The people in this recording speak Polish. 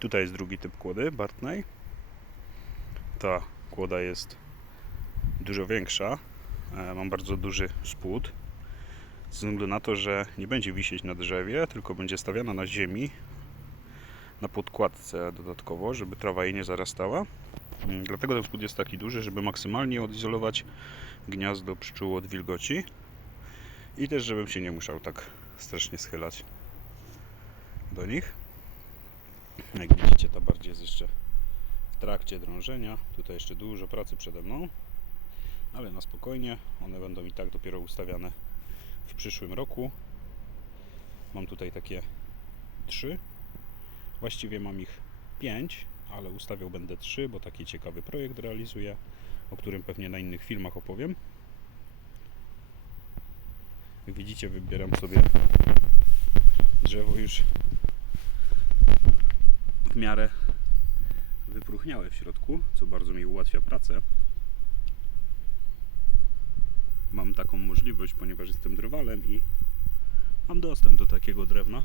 Tutaj jest drugi typ kłody Bartnej. Ta kłoda jest dużo większa. E, Mam bardzo duży spód. Ze względu na to, że nie będzie wisieć na drzewie, tylko będzie stawiana na ziemi, na podkładce dodatkowo, żeby trawa jej nie zarastała. Mm, Dlatego ten spód jest taki duży, żeby maksymalnie odizolować gniazdo pszczół od wilgoci i też żebym się nie musiał tak strasznie schylać do nich. Jak widzicie, ta bardziej jest jeszcze w trakcie drążenia. Tutaj jeszcze dużo pracy przede mną, ale na spokojnie. One będą i tak dopiero ustawiane w przyszłym roku. Mam tutaj takie trzy. Właściwie mam ich pięć, ale ustawiał będę trzy, bo taki ciekawy projekt realizuję, o którym pewnie na innych filmach opowiem. Jak widzicie, wybieram sobie drzewo już w miarę wypróchniałe w środku, co bardzo mi ułatwia pracę. Mam taką możliwość, ponieważ jestem drwalem i mam dostęp do takiego drewna.